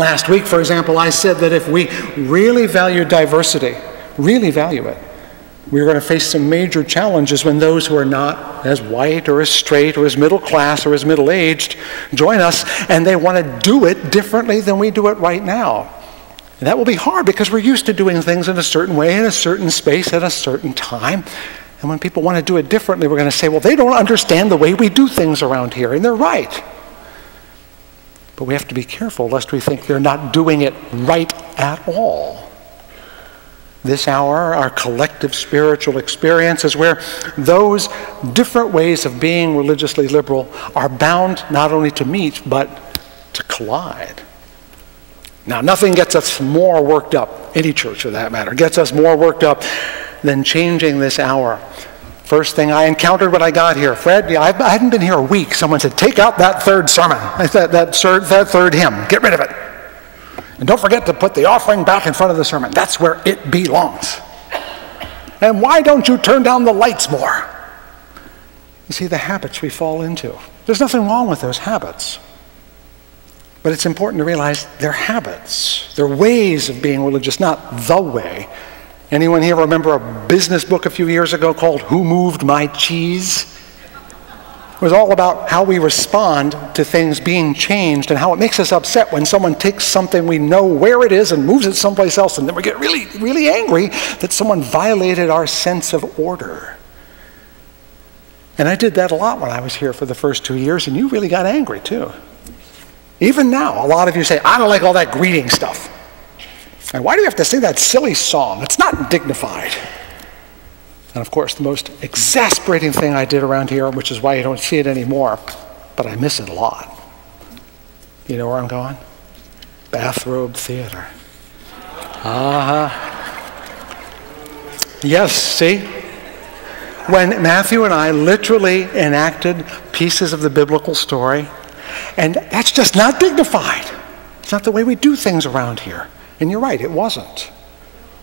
Last week, for example, I said that if we really value diversity, really value it, we're going to face some major challenges when those who are not as white or as straight or as middle class or as middle-aged join us, and they want to do it differently than we do it right now. And that will be hard because we're used to doing things in a certain way, in a certain space, at a certain time. And when people want to do it differently, we're going to say, well, they don't understand the way we do things around here, and they're right. But we have to be careful lest we think they're not doing it right at all. This hour, our collective spiritual experience, is where those different ways of being religiously liberal are bound not only to meet, but to collide. Now, nothing gets us more worked up, any church for that matter, gets us more worked up than changing this hour. First thing I encountered when I got here, Fred, I hadn't been here a week. Someone said, take out that third sermon, that third hymn, get rid of it. And don't forget to put the offering back in front of the sermon. That's where it belongs. And why don't you turn down the lights more? You see, the habits we fall into. There's nothing wrong with those habits. But it's important to realize they're habits. They're ways of being religious, not the way. Anyone here remember a business book a few years ago called Who Moved My Cheese? It was all about how we respond to things being changed and how it makes us upset when someone takes something we know where it is and moves it someplace else, and then we get really, really angry that someone violated our sense of order. And I did that a lot when I was here for the first 2 years, and you really got angry too. Even now, a lot of you say, I don't like all that greeting stuff. And why do you have to sing that silly song? It's not dignified. And of course, the most exasperating thing I did around here, which is why you don't see it anymore, but I miss it a lot. You know where I'm going? Bathrobe theater. Yes, see? When Matthew and I literally enacted pieces of the biblical story, and that's just not dignified. It's not the way we do things around here. And you're right, it wasn't.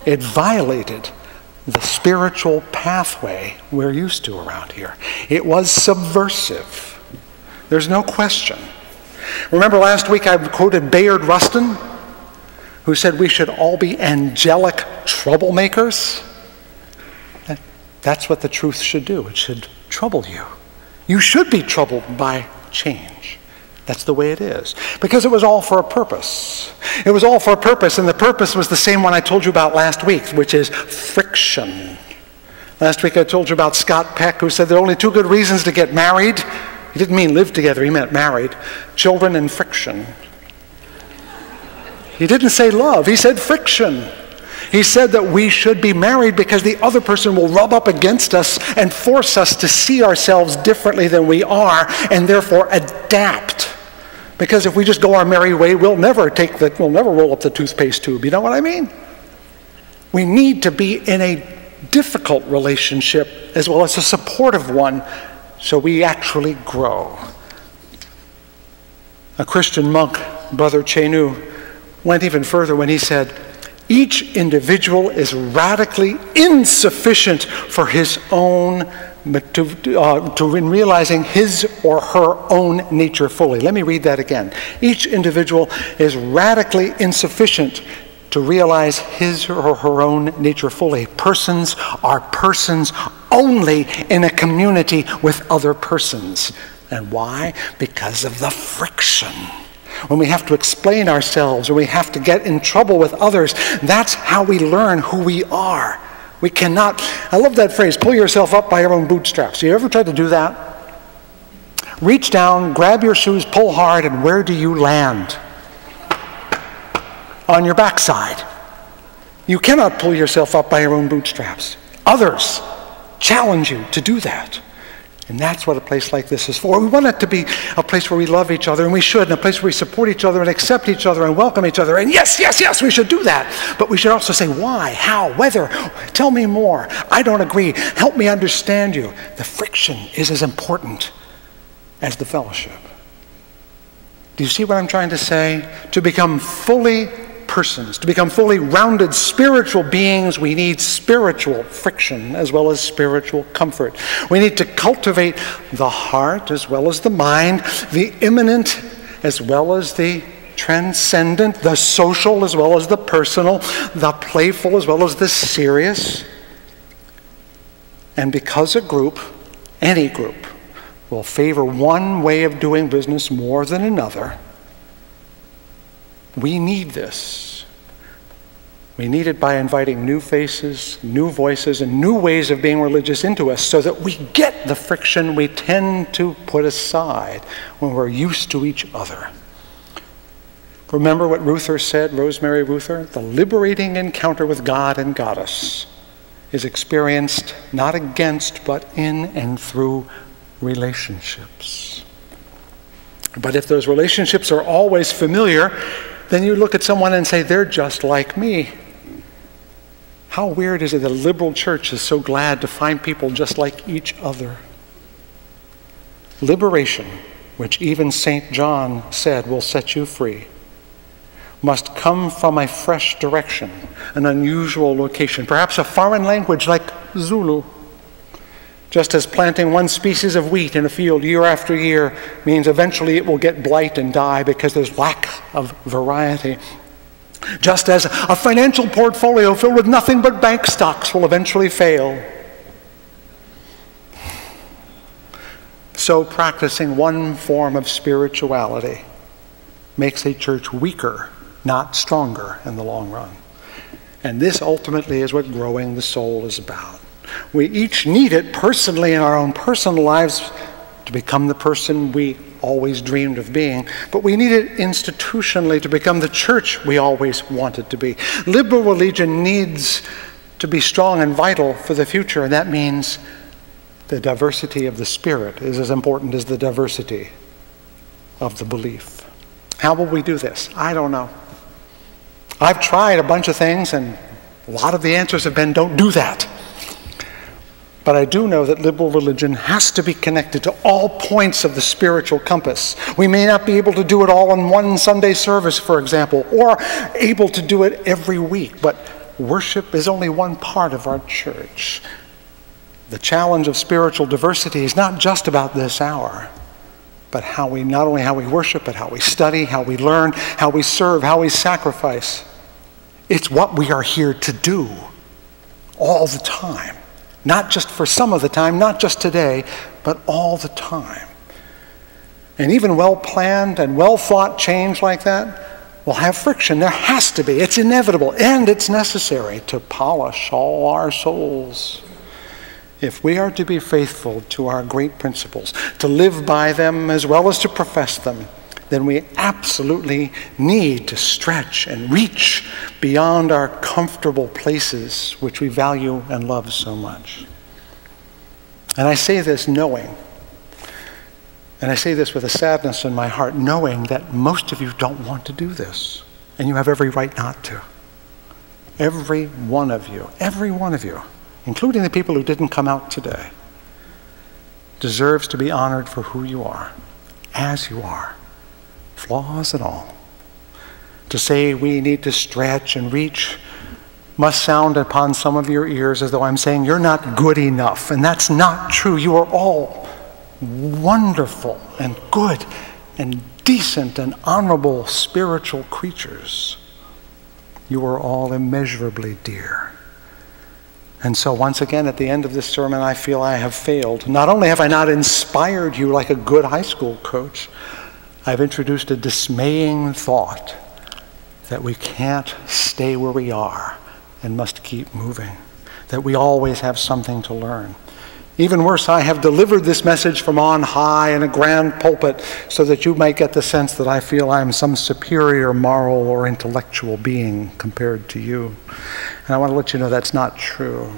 It violated the spiritual pathway we're used to around here. It was subversive. There's no question. Remember last week I quoted Bayard Rustin, who said we should all be angelic troublemakers? That's what the truth should do. It should trouble you. You should be troubled by change. That's the way it is. Because it was all for a purpose. It was all for a purpose, and the purpose was the same one I told you about last week, which is friction. Last week I told you about Scott Peck, who said there are only two good reasons to get married. He didn't mean live together, he meant married. Children and friction. He didn't say love, he said friction. He said that we should be married because the other person will rub up against us and force us to see ourselves differently than we are, and therefore adapt. Because if we just go our merry way, we'll never roll up the toothpaste tube. You know what I mean? We need to be in a difficult relationship as well as a supportive one so we actually grow. A Christian monk, Brother Chenu, went even further when he said, each individual is radically insufficient for his own, in realizing his or her own nature fully. Let me read that again. Each individual is radically insufficient to realize his or her own nature fully. Persons are persons only in a community with other persons. And why? Because of the friction. When we have to explain ourselves, or we have to get in trouble with others, that's how we learn who we are. We cannot, I love that phrase, pull yourself up by your own bootstraps. You ever tried to do that? Reach down, grab your shoes, pull hard, and where do you land? On your backside. You cannot pull yourself up by your own bootstraps. Others challenge you to do that. And that's what a place like this is for. We want it to be a place where we love each other, and we should, and a place where we support each other and accept each other and welcome each other. And yes, yes, yes, we should do that. But we should also say why, how, whether. Tell me more. I don't agree. Help me understand you. The friction is as important as the fellowship. Do you see what I'm trying to say? To become fully persons, to become fully rounded spiritual beings, we need spiritual friction as well as spiritual comfort. We need to cultivate the heart as well as the mind, the immanent as well as the transcendent, the social as well as the personal, the playful as well as the serious. And because a group, any group, will favor one way of doing business more than another, we need this. We need it by inviting new faces, new voices, and new ways of being religious into us so that we get the friction we tend to put aside when we're used to each other. Remember what Ruther said, Rosemary Ruther? The liberating encounter with God and Goddess is experienced not against, but in and through relationships. But if those relationships are always familiar, then you look at someone and say, they're just like me. How weird is it that a liberal church is so glad to find people just like each other? Liberation, which even St. John said will set you free, must come from a fresh direction, an unusual location, perhaps a foreign language like Zulu. Just as planting one species of wheat in a field year after year means eventually it will get blight and die because there's lack of variety. Just as a financial portfolio filled with nothing but bank stocks will eventually fail. So practicing one form of spirituality makes a church weaker, not stronger in the long run. And this ultimately is what growing the soul is about. We each need it personally in our own personal lives to become the person we always dreamed of being, but we need it institutionally to become the church we always wanted to be. Liberal religion needs to be strong and vital for the future, and that means the diversity of the spirit is as important as the diversity of the belief. How will we do this? I don't know. I've tried a bunch of things, and a lot of the answers have been, don't do that. But I do know that liberal religion has to be connected to all points of the spiritual compass. We may not be able to do it all in one Sunday service, for example, or able to do it every week, but worship is only one part of our church. The challenge of spiritual diversity is not just about this hour, but not only how we worship, but how we study, how we learn, how we serve, how we sacrifice. It's what we are here to do all the time. Not just for some of the time, not just today, but all the time. And even well-planned and well-thought change like that will have friction. There has to be. It's inevitable, and it's necessary to polish all our souls. If we are to be faithful to our great principles, to live by them as well as to profess them, then we absolutely need to stretch and reach beyond our comfortable places which we value and love so much. And I say this knowing, and I say this with a sadness in my heart, knowing that most of you don't want to do this, and you have every right not to. Every one of you, including the people who didn't come out today, deserves to be honored for who you are, as you are, flaws and all. To say we need to stretch and reach must sound upon some of your ears as though I'm saying you're not good enough, and that's not true. You are all wonderful and good and decent and honorable spiritual creatures. You are all immeasurably dear. And so once again, at the end of this sermon, I feel I have failed. Not only have I not inspired you like a good high school coach, I've introduced a dismaying thought that we can't stay where we are and must keep moving, that we always have something to learn. Even worse, I have delivered this message from on high in a grand pulpit so that you might get the sense that I feel I am some superior moral or intellectual being compared to you. And I want to let you know that's not true.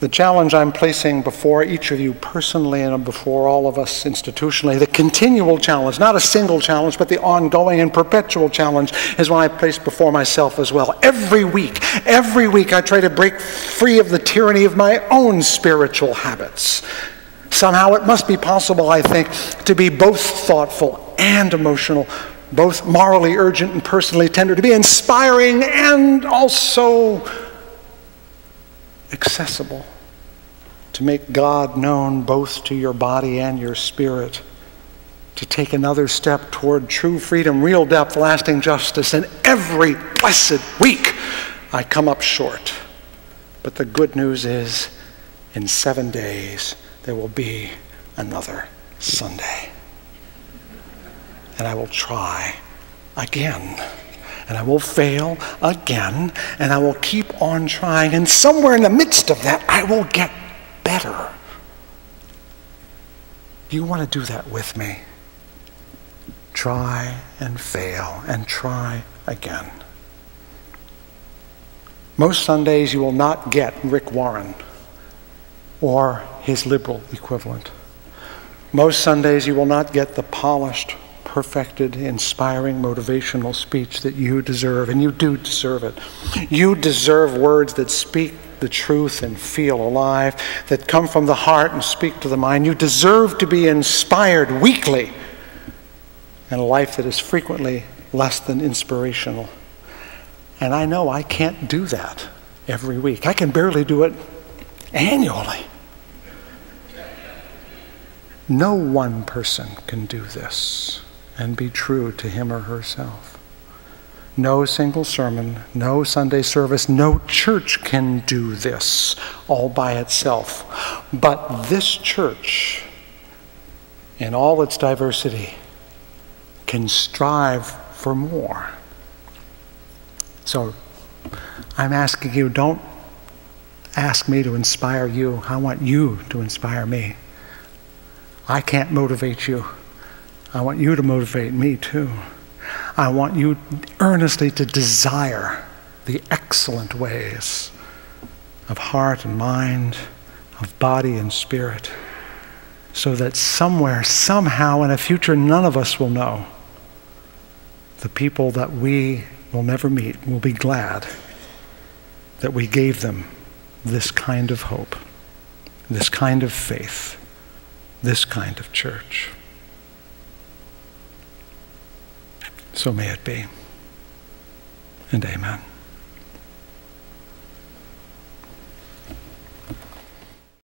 The challenge I'm placing before each of you personally and before all of us institutionally, the continual challenge, not a single challenge, but the ongoing and perpetual challenge, is one I place before myself as well. Every week I try to break free of the tyranny of my own spiritual habits. Somehow it must be possible, I think, to be both thoughtful and emotional, both morally urgent and personally tender, to be inspiring and also accessible, to make God known both to your body and your spirit, to take another step toward true freedom, real depth, lasting justice. And every blessed week, I come up short. But the good news is, in 7 days, there will be another Sunday. And I will try again. And I will fail again. And I will keep on trying. And somewhere in the midst of that, I will get better. Do you want to do that with me? Try and fail and try again. Most Sundays you will not get Rick Warren or his liberal equivalent. Most Sundays you will not get the polished, perfected, inspiring, motivational speech that you deserve, and you do deserve it. You deserve words that speak the truth and feel alive, that come from the heart and speak to the mind. You deserve to be inspired weekly in a life that is frequently less than inspirational. And I know I can't do that every week. I can barely do it annually. No one person can do this and be true to him or herself. No single sermon, no Sunday service, no church can do this all by itself. But this church, in all its diversity, can strive for more. So I'm asking you, don't ask me to inspire you. I want you to inspire me. I can't motivate you. I want you to motivate me too. I want you earnestly to desire the excellent ways of heart and mind, of body and spirit, so that somewhere, somehow, in a future none of us will know, the people that we will never meet will be glad that we gave them this kind of hope, this kind of faith, this kind of church. So may it be, and amen.